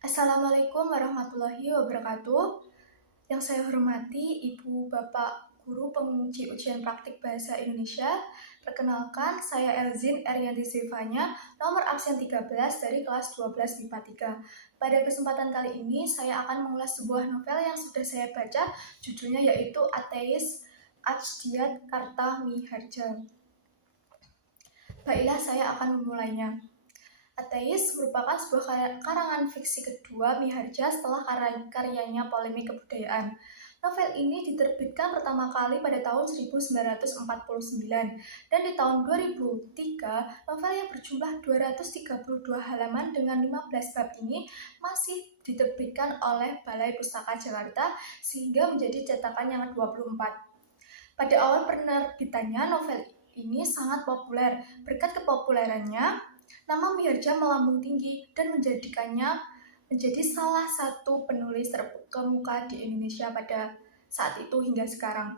Assalamualaikum warahmatullahi wabarakatuh. Yang saya hormati Ibu Bapak Guru Penguji Ujian Praktik Bahasa Indonesia. Perkenalkan, saya Elzin Erianti Silvanya, nomor absen 13 dari kelas 12 MIPA 3. Pada kesempatan kali ini, saya akan mengulas sebuah novel yang sudah saya baca, judulnya yaitu Ateis Achdiat Kartamiharja. Baiklah, saya akan memulainya. Ateis merupakan sebuah karangan fiksi kedua Miharja setelah karyanya Polemik Kebudayaan. Novel ini diterbitkan pertama kali pada tahun 1949 dan di tahun 2003 novel yang berjumlah 232 halaman dengan 15 bab ini masih diterbitkan oleh Balai Pustaka Jakarta sehingga menjadi cetakan yang ke-24. Pada awal penerbitannya novel ini sangat populer. Berkat kepopulerannya, nama Miharja melambung tinggi dan menjadikannya menjadi salah satu penulis terkemuka di Indonesia pada saat itu hingga sekarang.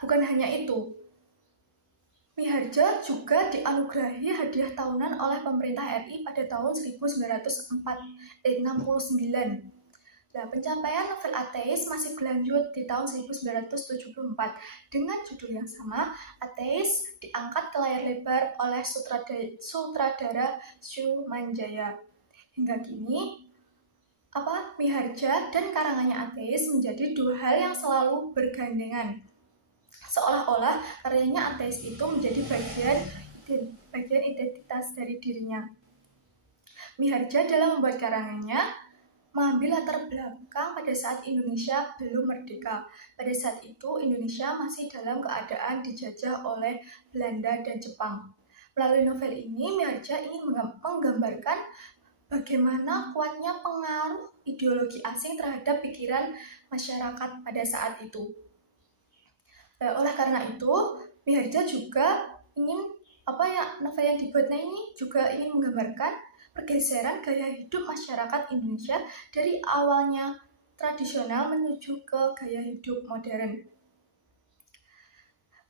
Bukan hanya itu, Miharja juga dianugerahi hadiah tahunan oleh pemerintah RI pada tahun 1969. Nah, pencapaian novel Ateis masih berlanjut di tahun 1974 dengan judul yang sama. Ateis diangkat ke layar lebar oleh sutradara Shu Manjaya. Hingga kini, Miharja dan karangannya Ateis menjadi dua hal yang selalu bergandengan. Seolah-olah karyanya Ateis itu menjadi bagian identitas dari dirinya. Miharja dalam membuat karangannya mengambil latar belakang pada saat Indonesia belum merdeka. Pada saat itu, Indonesia masih dalam keadaan dijajah oleh Belanda dan Jepang. Melalui novel ini, Miharja ingin menggambarkan bagaimana kuatnya pengaruh ideologi asing terhadap pikiran masyarakat pada saat itu. Oleh karena itu, Miharja juga ingin novel yang dibuatnya ini juga ingin menggambarkan pergeseran gaya hidup masyarakat Indonesia dari awalnya tradisional menuju ke gaya hidup modern.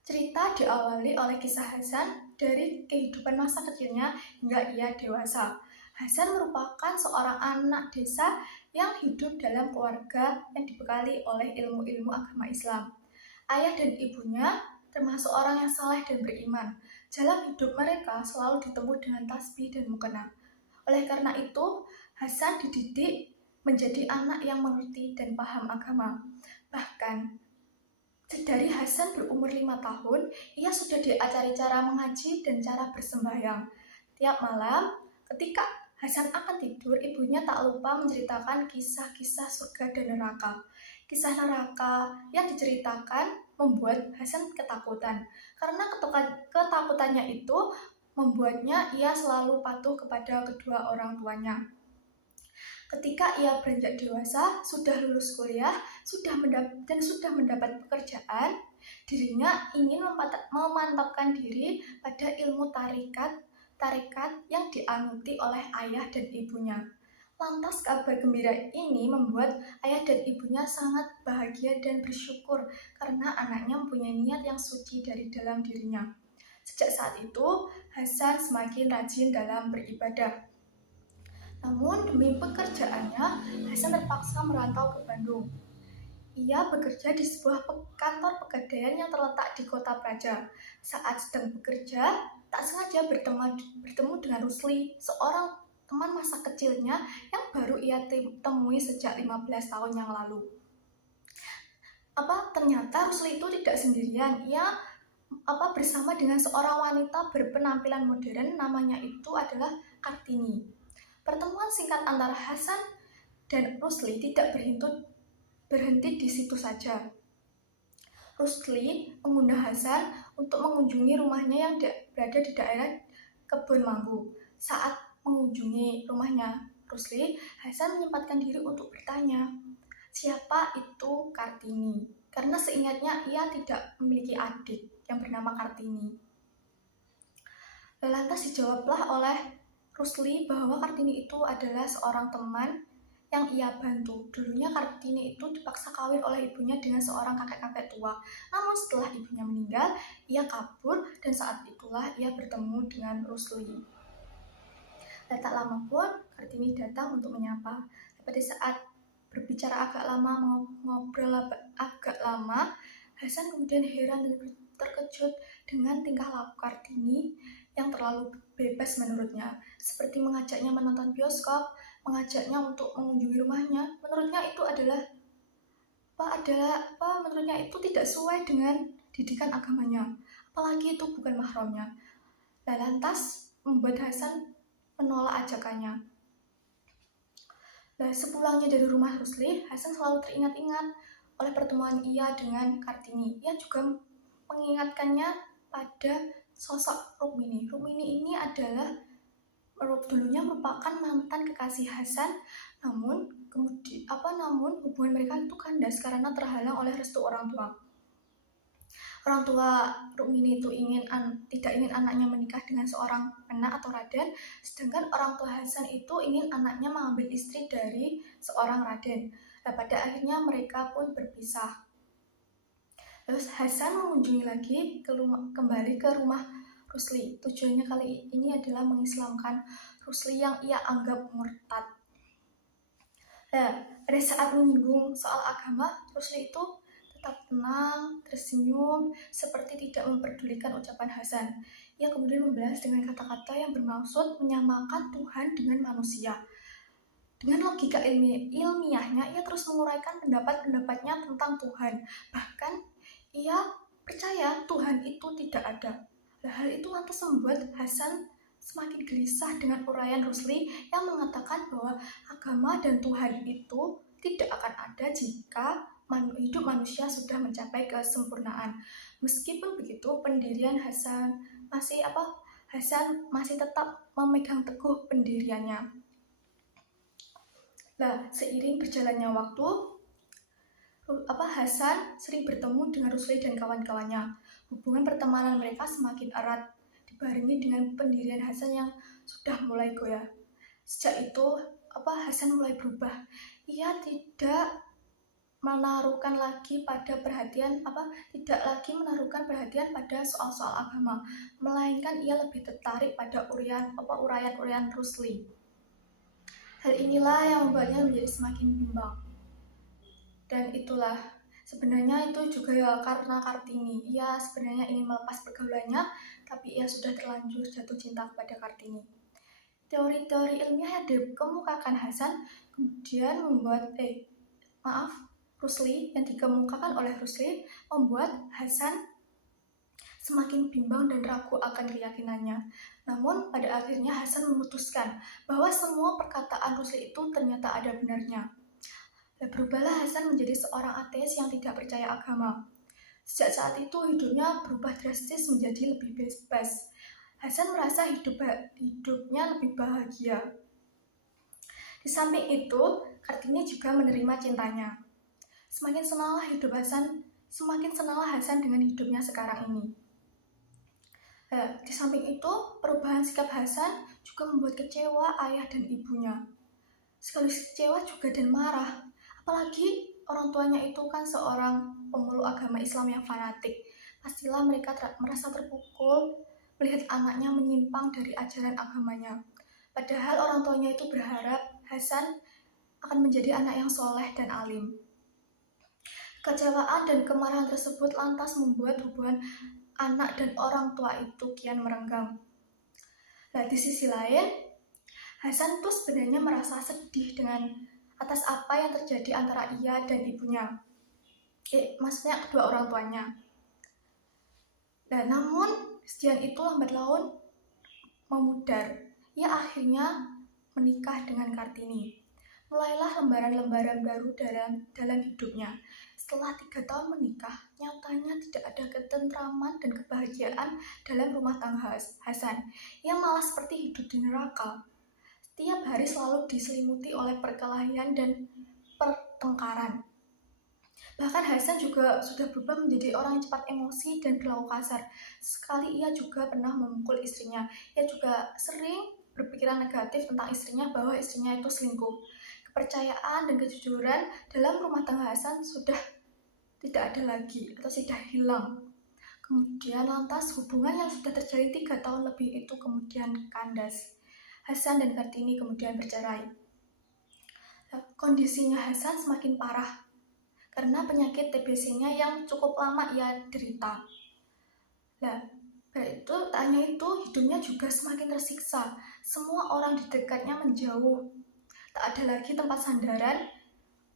Cerita diawali oleh kisah Hasan dari kehidupan masa kecilnya hingga ia dewasa. Hasan merupakan seorang anak desa yang hidup dalam keluarga yang dibekali oleh ilmu-ilmu agama Islam. Ayah dan ibunya termasuk orang yang saleh dan beriman. Jalan hidup mereka selalu ditempuh dengan tasbih dan mukena. Oleh karena itu, Hasan dididik menjadi anak yang mengerti dan paham agama. Bahkan, dari Hasan berumur 5 tahun, ia sudah diajari cara mengaji dan cara bersembahyang. Tiap malam, ketika Hasan akan tidur, ibunya tak lupa menceritakan kisah-kisah surga dan neraka. Kisah neraka yang diceritakan membuat Hasan ketakutan. Karena ketakutannya itu membuatnya ia selalu patuh kepada kedua orang tuanya. Ketika ia beranjak dewasa, sudah lulus kuliah, sudah mendapat pekerjaan, dirinya ingin memantapkan diri pada ilmu tarikat yang dianuti oleh ayah dan ibunya. Lantas kabar gembira ini membuat ayah dan ibunya sangat bahagia dan bersyukur karena anaknya mempunyai niat yang suci dari dalam dirinya. Sejak saat itu, Hasan semakin rajin dalam beribadah. Namun demi pekerjaannya, Hasan terpaksa merantau ke Bandung. Ia bekerja di sebuah kantor pegadaian yang terletak di Kota Praja. Saat sedang bekerja, tak sengaja bertemu dengan Rusli, seorang teman masa kecilnya yang baru ia temui sejak 15 tahun yang lalu. Ternyata Rusli itu tidak sendirian. Ia bersama dengan seorang wanita berpenampilan modern, namanya itu adalah Kartini. Pertemuan singkat antara Hasan dan Rusli tidak berhenti di situ saja. Rusli mengundang Hasan untuk mengunjungi rumahnya yang berada di daerah Kebon Manggu. Saat mengunjungi rumahnya Rusli, Hasan menyempatkan diri untuk bertanya, siapa itu Kartini? Karena seingatnya ia tidak memiliki adik yang bernama Kartini. Lantas dijawablah oleh Rusli bahwa Kartini itu adalah seorang teman yang ia bantu. Dulunya Kartini itu dipaksa kawin oleh ibunya dengan seorang kakek-kakek tua. Namun setelah ibunya meninggal, ia kabur dan saat itulah ia bertemu dengan Rusli. Tak lama pun Kartini datang untuk menyapa. Pada saat berbicara agak lama, ngobrol agak lama, Hasan kemudian heran dan terkejut dengan tingkah laku Kartini yang terlalu bebas menurutnya, seperti mengajaknya menonton bioskop, mengajaknya untuk mengunjungi rumahnya. Menurutnya itu menurutnya itu tidak sesuai dengan didikan agamanya, apalagi itu bukan mahramnya. Lantas membuat Hasan menolak ajakannya. Sepulangnya dari rumah Rusli, Hasan selalu teringat-ingat oleh pertemuan ia dengan Kartini. Ia juga mengingatkannya pada sosok Rukmini. Rukmini ini adalah dulunya merupakan mantan kekasih Hasan, namun hubungan mereka itu kandas karena terhalang oleh restu orang tua. Orang tua Rukmini itu tidak ingin anaknya menikah dengan seorang anak atau raden, sedangkan orang tua Hasan itu ingin anaknya mengambil istri dari seorang raden. Pada akhirnya mereka pun berpisah. Terus Hasan mengunjungi lagi kembali ke rumah Rusli. Tujuannya kali ini adalah mengislamkan Rusli yang ia anggap murtad. Pada saat menyinggung soal agama, Rusli itu tetap tenang, tersenyum, seperti tidak memperdulikan ucapan Hasan. Ia kemudian membalas dengan kata-kata yang bermaksud menyamakan Tuhan dengan manusia. Dengan logika ilmiahnya, ia terus menguraikan pendapat-pendapatnya tentang Tuhan. Bahkan, ia percaya Tuhan itu tidak ada. Hal itu lantas membuat Hasan semakin gelisah dengan uraian Rusli yang mengatakan bahwa agama dan Tuhan itu tidak akan ada jika hidup manusia sudah mencapai kesempurnaan. Meskipun begitu, pendirian Hasan masih tetap memegang teguh pendiriannya. Seiring berjalannya waktu, Hasan sering bertemu dengan Rusli dan kawan-kawannya. Hubungan pertemanan mereka semakin erat, dibarengi dengan pendirian Hasan yang sudah mulai goyah. Sejak itu, Hasan mulai berubah. Ia tidak menaruhkan perhatian pada soal-soal agama, melainkan ia lebih tertarik pada uraian Rusli. Hal inilah yang membuatnya menjadi semakin bimbang. Dan itulah sebenarnya itu juga karena Kartini. Ia sebenarnya ingin melepas pergaulannya, tapi ia sudah terlanjur jatuh cinta kepada Kartini. Teori-teori ilmiah yang dikemukakan Hasan kemudian Rusli yang dikemukakan oleh Rusli membuat Hasan semakin bimbang dan ragu akan keyakinannya. Namun pada akhirnya Hasan memutuskan bahwa semua perkataan Rusli itu ternyata ada benarnya. Berubahlah Hasan menjadi seorang ateis yang tidak percaya agama. Sejak saat itu hidupnya berubah drastis menjadi lebih bebas. Hasan merasa hidupnya lebih bahagia. Di samping itu, Kartini juga menerima cintanya. Semakin senanglah Hasan dengan hidupnya sekarang ini. Di samping itu, perubahan sikap Hasan juga membuat kecewa ayah dan ibunya. Sekaligus kecewa juga dan marah. Apalagi orang tuanya itu kan seorang pemeluk agama Islam yang fanatik. Pastilah mereka merasa terpukul melihat anaknya menyimpang dari ajaran agamanya. Padahal orang tuanya itu berharap Hasan akan menjadi anak yang soleh dan alim. Kecewaan dan kemarahan tersebut lantas membuat hubungan anak dan orang tua itu kian merenggang. Di sisi lain, Hasan tuh sebenarnya merasa sedih atas apa yang terjadi antara ia dan ibunya. Maksudnya kedua orang tuanya. Namun kesedihan itu lambat laun memudar. Ia akhirnya menikah dengan Kartini. Mulailah lembaran-lembaran baru dalam hidupnya. Setelah 3 tahun menikah, nyatanya tidak ada ketentraman dan kebahagiaan dalam rumah tangga Hasan. Ia malah seperti hidup di neraka. Setiap hari selalu diselimuti oleh perkelahian dan pertengkaran. Bahkan Hasan juga sudah berubah menjadi orang yang cepat emosi dan berlaku kasar. Sekali ia juga pernah memukul istrinya. Ia juga sering berpikiran negatif tentang istrinya bahwa istrinya itu selingkuh. Kepercayaan dan kejujuran dalam rumah tangga Hasan sudah tidak ada lagi atau sudah hilang. Kemudian lantas hubungan yang sudah terjalin 3 tahun lebih itu kemudian kandas. Hasan dan Kartini kemudian bercerai. Kondisinya Hasan semakin parah karena penyakit TBC-nya yang cukup lama ia derita. Nah, tak hanya itu, hidupnya juga semakin tersiksa. Semua orang di dekatnya menjauh. Tak ada lagi tempat sandaran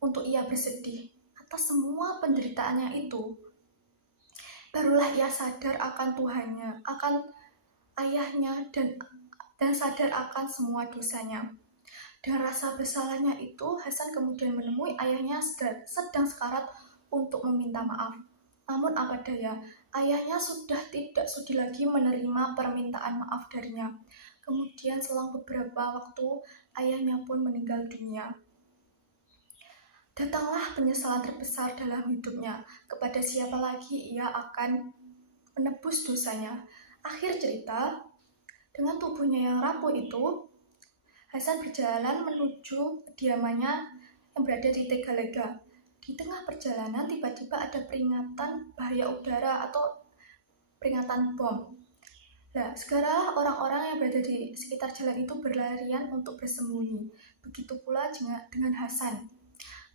untuk ia bersedih atas semua penderitaannya itu. Barulah ia sadar akan Tuhannya, akan ayahnya, dan sadar akan semua dosanya. Dengan rasa bersalahnya itu, Hasan kemudian menemui ayahnya sedang sekarat untuk meminta maaf. Namun apa daya, ayahnya sudah tidak sudi lagi menerima permintaan maaf darinya. Kemudian selang beberapa waktu, ayahnya pun meninggal dunia. Datanglah penyesalan terbesar dalam hidupnya. Kepada siapa lagi ia akan menebus dosanya? Akhir cerita, dengan tubuhnya yang rapuh itu, Hasan berjalan menuju kediamannya yang berada di Tegalega. Di tengah perjalanan tiba-tiba ada peringatan bahaya udara atau peringatan bom. Nah, segeralah orang-orang yang berada di sekitar jalan itu berlarian untuk bersembunyi. Begitu pula dengan Hasan.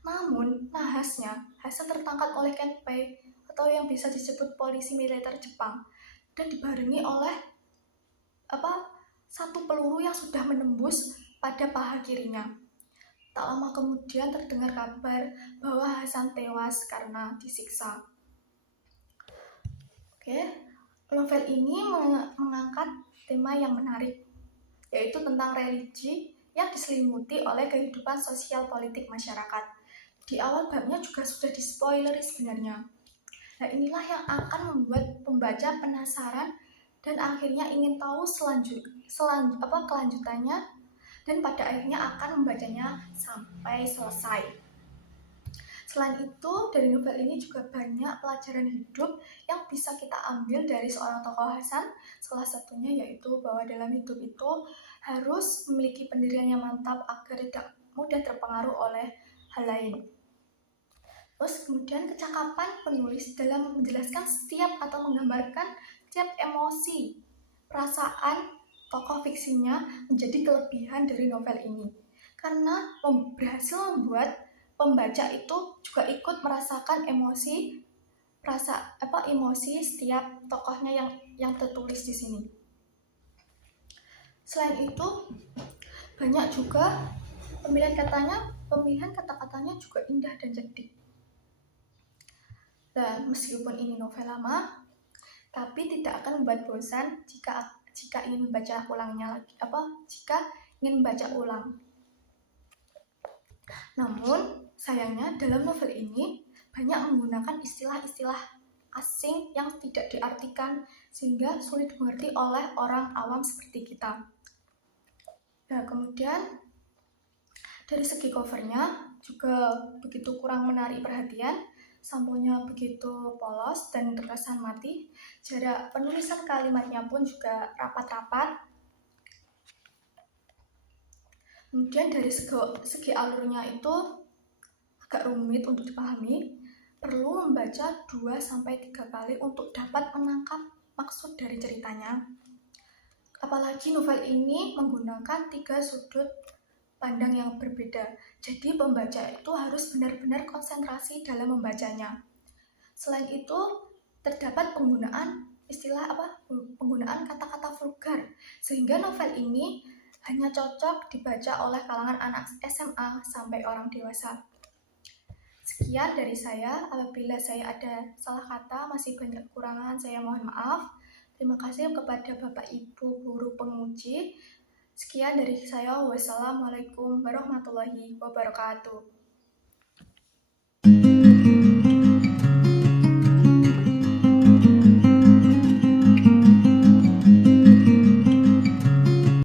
Namun, nahasnya, Hasan tertangkap oleh Kenpei atau yang bisa disebut polisi militer Jepang dan dibarengi oleh satu peluru yang sudah menembus pada paha kirinya. Tak lama kemudian terdengar kabar bahwa Hasan tewas karena disiksa. Novel ini mengangkat tema yang menarik, yaitu tentang religi yang diselimuti oleh kehidupan sosial politik masyarakat. Di awal babnya juga sudah di-spoileri sebenarnya. Nah, inilah yang akan membuat pembaca penasaran dan akhirnya ingin tahu kelanjutannya, dan pada akhirnya akan membacanya sampai selesai. Selain itu, dari novel ini juga banyak pelajaran hidup yang bisa kita ambil dari seorang tokoh Hasan. Salah satunya yaitu bahwa dalam hidup itu harus memiliki pendirian yang mantap agar tidak mudah terpengaruh oleh hal lain. Terus kemudian kecakapan penulis dalam menjelaskan setiap atau menggambarkan setiap emosi, perasaan tokoh fiksinya menjadi kelebihan dari novel ini. Karena berhasil membuat pembaca itu juga ikut merasakan emosi setiap tokohnya yang tertulis di sini. Selain itu, banyak juga pemilihan kata-katanya juga indah dan cerdik. Dan meskipun ini novel lama, tapi tidak akan membuat bosan jika ingin membaca ulangnya lagi. Jika ingin membaca ulang. Namun sayangnya dalam novel ini banyak menggunakan istilah-istilah asing yang tidak diartikan sehingga sulit dimengerti oleh orang awam seperti kita. Nah, kemudian dari segi covernya juga begitu kurang menarik perhatian. Sampulnya begitu polos dan terkesan mati. Jarak penulisan kalimatnya pun juga rapat-rapat. Kemudian dari segi alurnya itu agak rumit untuk dipahami. Perlu membaca 2-3 kali untuk dapat menangkap maksud dari ceritanya. Apalagi novel ini menggunakan 3 sudut pandang yang berbeda. Jadi pembaca itu harus benar-benar konsentrasi dalam membacanya. Selain itu, terdapat penggunaan kata-kata vulgar, sehingga novel ini hanya cocok dibaca oleh kalangan anak SMA sampai orang dewasa. Sekian dari saya. Apabila saya ada salah kata, masih banyak kekurangan, saya mohon maaf. Terima kasih kepada Bapak Ibu guru penguji. Sekian dari saya. Wassalamualaikum warahmatullahi wabarakatuh.